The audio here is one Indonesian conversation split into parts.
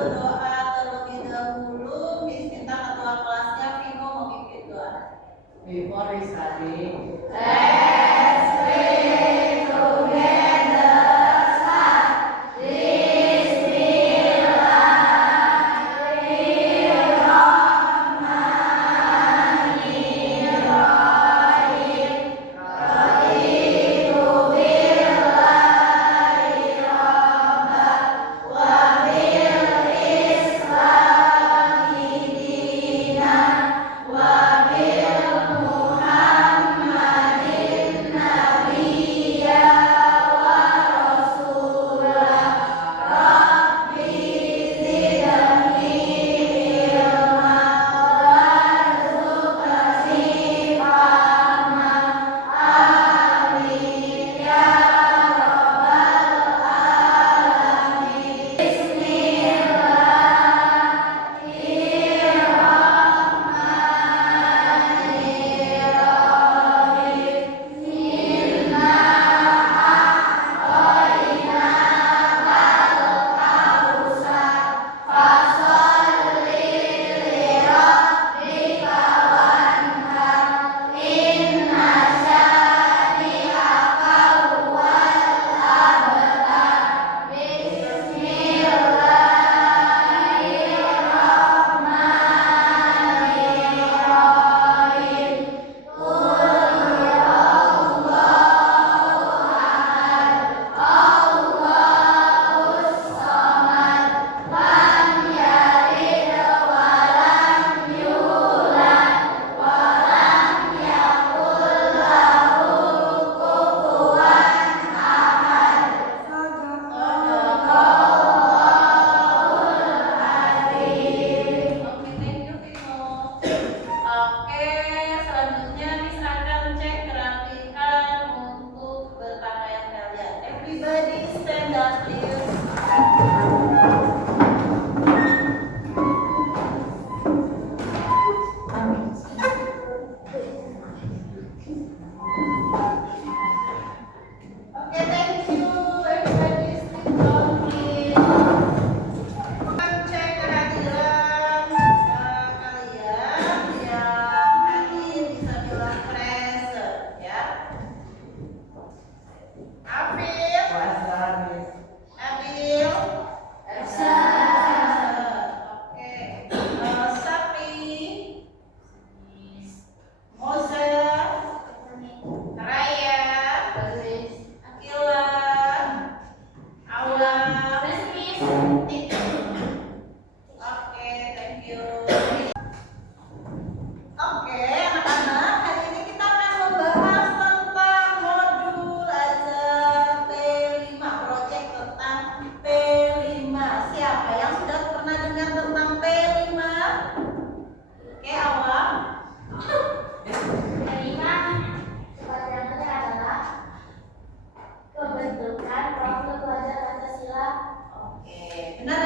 berdoa terlebih dahulu. Miss minta ketua kelasnya Vino memimpin doa. Before we study, Let's pray together. Benar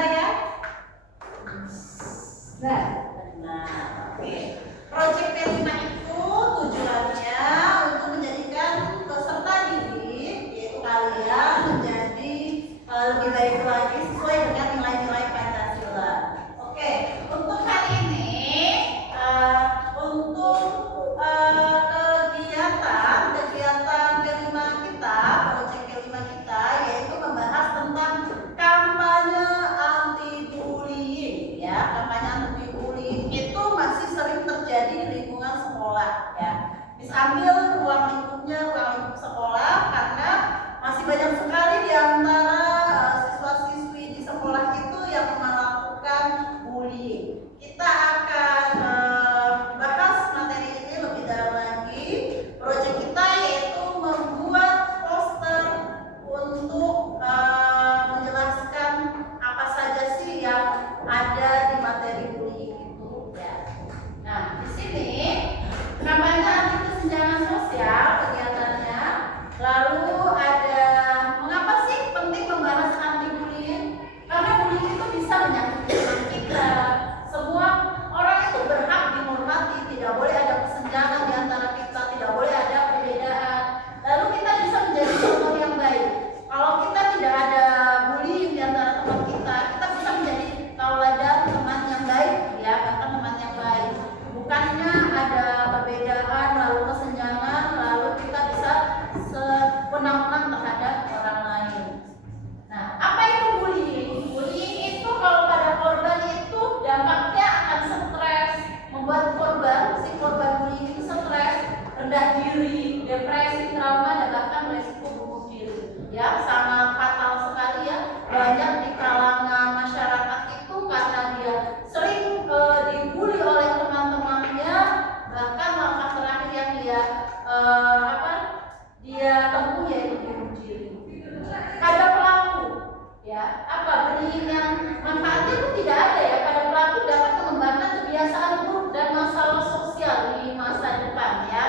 bullying yang manfaatnya itu tidak ada ya. Pada pelaku dapat mengembangkan kebiasaan buruk dan masalah sosial di masa depan ya.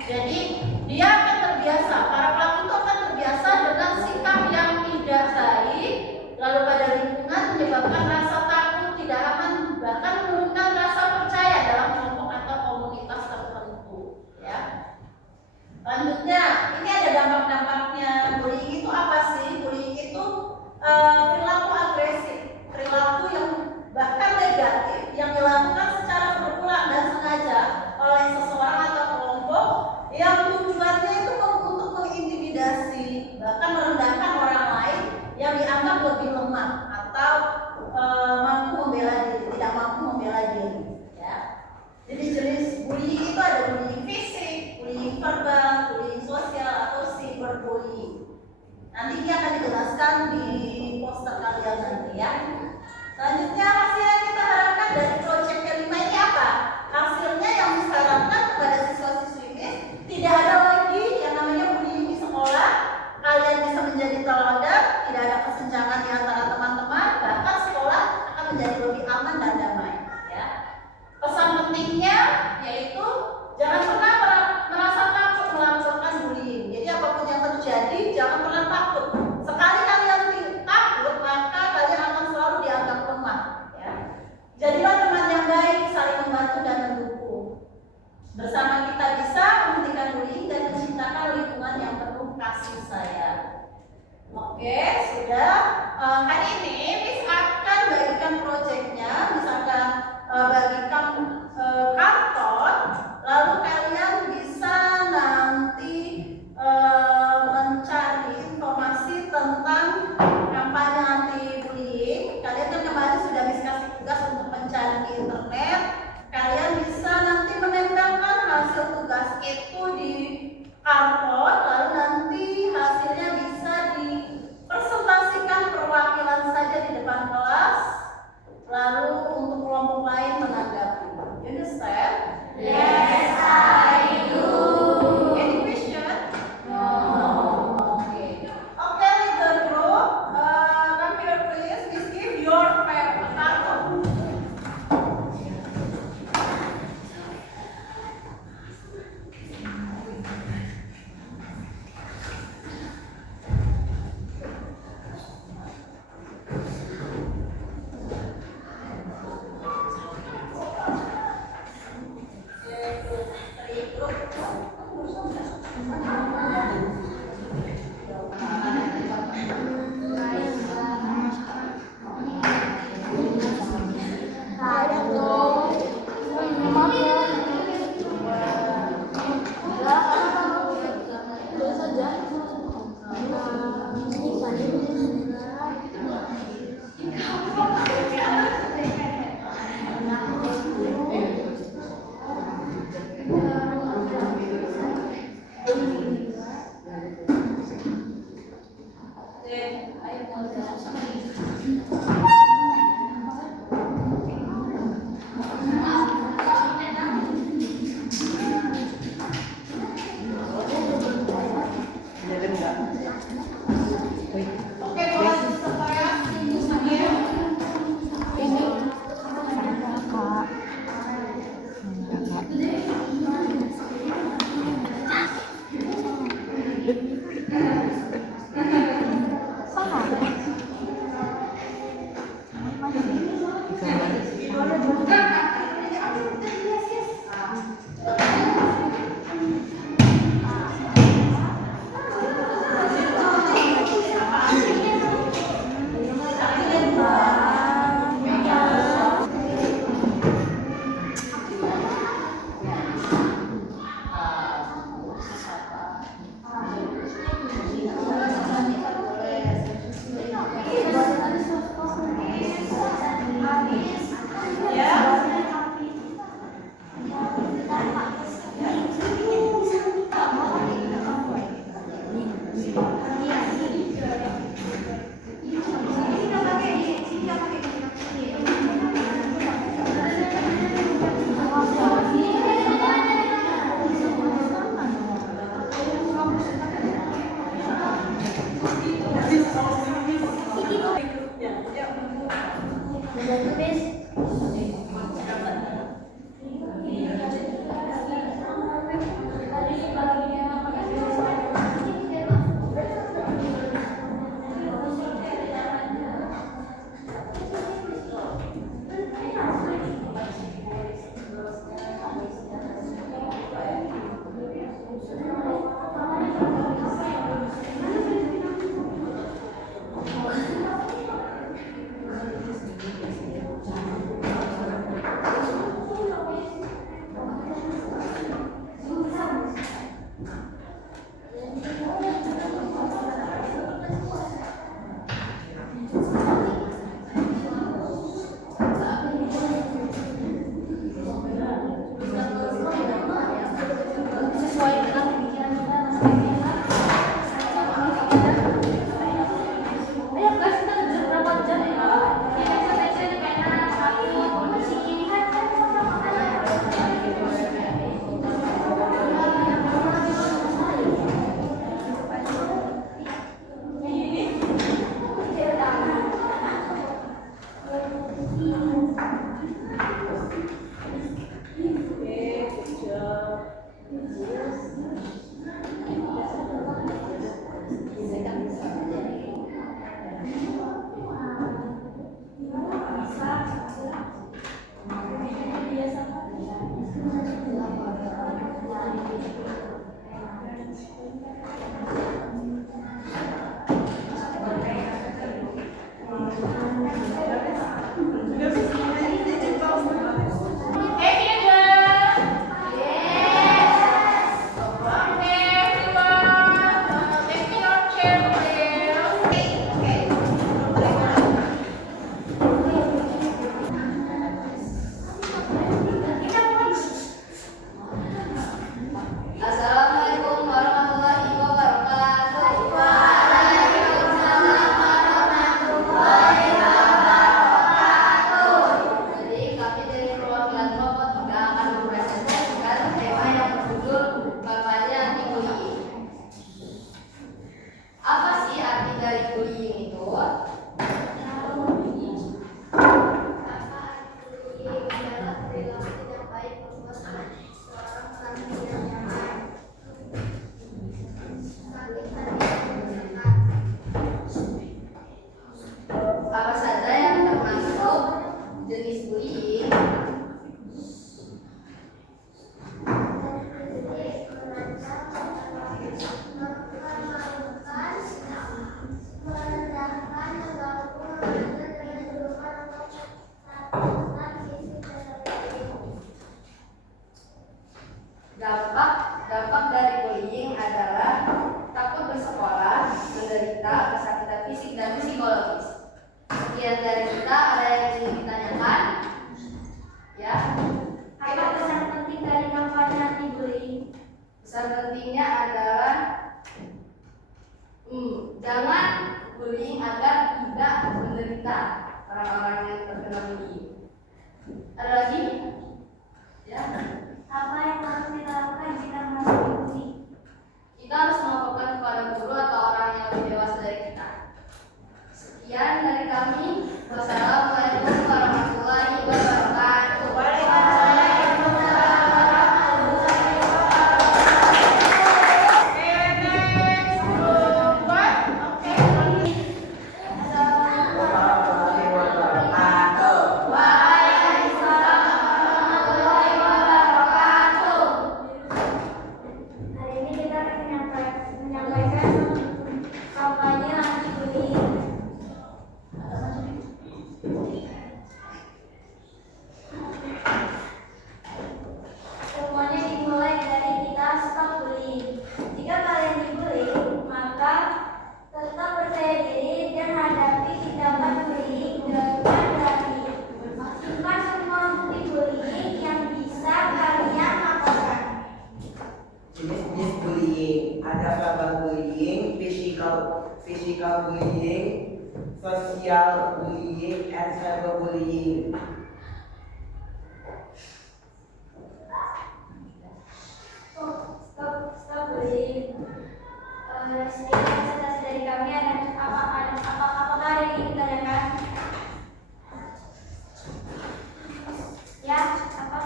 Jadi dia akan terbiasa, para pelaku itu akan terbiasa dengan sikap yang tidak baik, lalu pada lingkungan menyebabkan rasa takut, tidak aman, bahkan menurunkan rasa percaya dalam kelompok atau komunitas tertentu ya. Selanjutnya, ini ada dampak-dampaknya. Bullying itu apa sih? Bullying itu perilaku agresif, perilaku yang bahkan negatif yang dilakukan secara berulang dan sengaja oleh seseorang atau kelompok yang tujuannya itu untuk mengintimidasi, bahkan merendahkan orang lain yang dianggap lebih lemah atau mampu membela diri, tidak mampu membela diri. Ya. Jadi jenis bullying itu ada bullying fisik, bullying verbal, bullying sosial atau cyberbullying. Nanti ini akan dijelaskan di poster kalian nanti ya. Selanjutnya hasil yang kita harapkan dari proyek kelima ini apa? Hasilnya yang disarankan kepada siswa-siswi ini tidak ada lagi yang namanya bullying di sekolah. Kalian bisa menjadi teladan, tidak ada kesenjangan di antara teman-teman, bahkan sekolah akan menjadi lebih aman dan damai. Ya. Pesan pentingnya yaitu jangan pernah merasa takut melakukan bullying. Jadi apapun yang terjadi, jangan pernah takut. Sekali kalian takut, maka kalian akan selalu dianggap lemah. Ya. Jadilah teman yang baik, saling membantu dan mendukung. Bersama kita bisa menghentikan bullying dan menciptakan lingkungan yang penuh kasih sayang. Oke, sudah. Hari ini Miss akan bagikan proyeknya, misalkan bagikan karton, lalu kalian bisa nanti mencari informasi tentang kampanye anti bullying. Kalian kan kemarin sudah Miss kasih tugas untuk mencari di internet. Kalian bisa nanti menempelkan hasil tugas itu di karton, lalu nanti hasilnya bisa dipresentasikan perwakilan saja di depan kelas, lalu untuk kelompok lain menanggapi. You understand? Yes, I do. Any question? No. Okay. Okay, little group, come here please. Please give your karton. Ya. Assalamualaikum warahmatullahi wabarakatuh. Jadi kami dari perwakilan kelompok 3 akan mempresentasikan tema yang berjudul kampanye anti bullying. Apa sih arti dari bullying itu? Apa saja yang termasuk jenis bullying? Dampak dari bullying adalah takut bersekolah, menderita kesakitan fisik dan psikologis. Sekian dari kita, ada yang ingin ditanyakan? Ya. Apa pesan penting dari kampanye anti bullying? Pesan pentingnya adalah jangan bullying agar tidak menderita orang-orang yang terkena bullying. Ada lagi? Ya. Apa yang harus kita lakukan jika merasa dibully? Kita harus melaporkan kepada guru atau orang yang lebih dewasa dari kita. Sekian dari kami. Wassalamualaikum warahmatullahi wabarakatuh. Warahmatullahi wabarakatuh. Hari ini kita akan menyampaikan kampanye anti bullying. Semuanya dimulai dari kita stop bullying. Jika kalian dibully, maka tetap percaya diri dan hadapi tindakan bullying dengan berani. Masukkan semua bukti bullying yang bisa kalian lakukan. Jenis-jenis bullying ada verbal bullying, physical bullying, social bullying, and cyberbullying. Stop bullying. Sedikit presentasi dari kami. Apakah ada yang ingin ditanyakan? Ya, apa?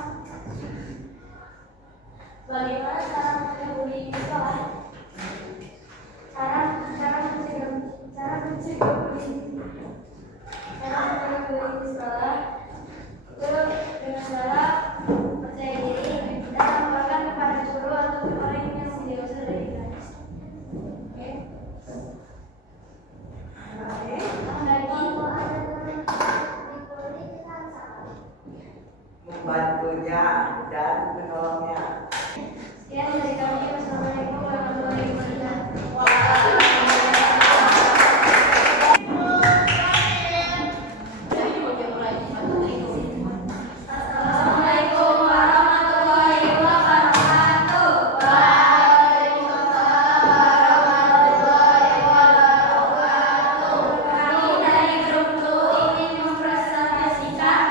Bagaimana cara mencegah bullying di sekolah? Cara mencegah bullying. Cara mencegah bullying di sekolah itu dengan cara percaya diri dan laporkan kepada guru atau orang yang lebih dewasa dari kita. Oke. Membantunya dan menolongnya. Sekian dari kami. Wassalamualaikum warahmatullahi wabarakatuh. Assalamualaikum warahmatullahi wabarakatuh. Kami dari grup 2 ingin mempresentasikan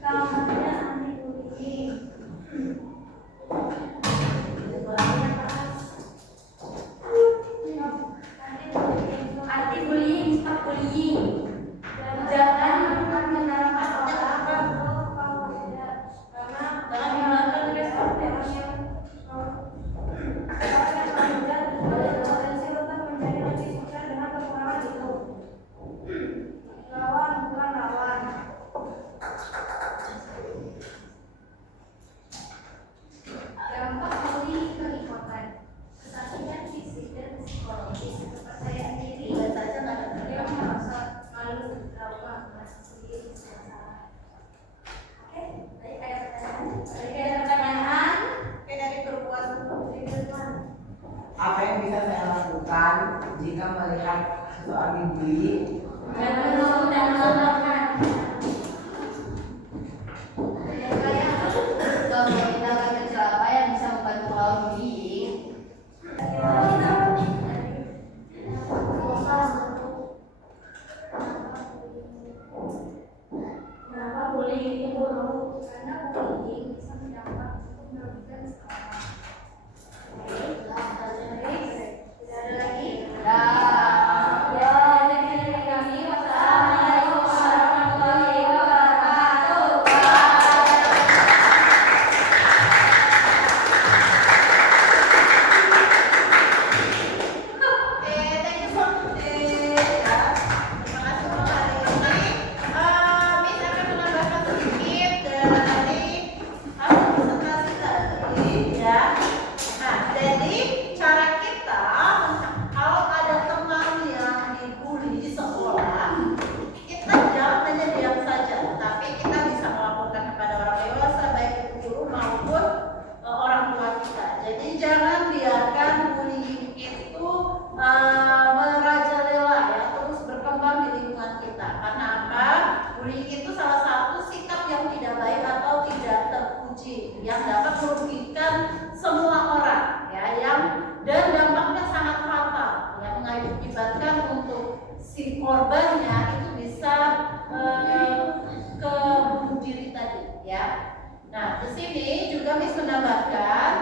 kampanye anti bullying. dilakukan sendiri salah. Oke, baik, ada pertanyaan? Ada pertanyaan? Oke, dari perempuan dulu. Dari perempuan. Apa yang bisa saya lakukan jika melihat seseorang dibully? Dan menolong dan melaporkan. Kalau kita akan kecil apa yang bisa membantu melawan bullying? Kenapa bullying itu buruk? Karena bullying bisa berdampak cukup merugikan seseorang. Tidak ada lagi. Ya, jadi dari kami, wassalamualaikum warahmatullahi wabarakatuh. Oke, thank you for today. Ya, terima kasih untuk hari ini. Miss akan menambahkan sedikit dari hasil presentasi tadi, ya. Nah, jadi cara kita kalau ada teman yang dibully di sekolah, kita jangan hanya diam saja, tapi kita bisa melaporkan kepada orang dewasa, baik itu guru maupun orang tua kita. Jadi jangan biarkan bullying itu merajalela ya, terus berkembang di lingkungan kita. Karena apa? Bullying itu salah satu sikap yang tidak baik atau tidak terpuji yang dapat merugikan semua orang ya, dan dampaknya sangat fatal yang mengakibatkan untuk si korbannya itu bisa ke bunuh diri tadi ya. Nah, di sini juga Miss menambahkan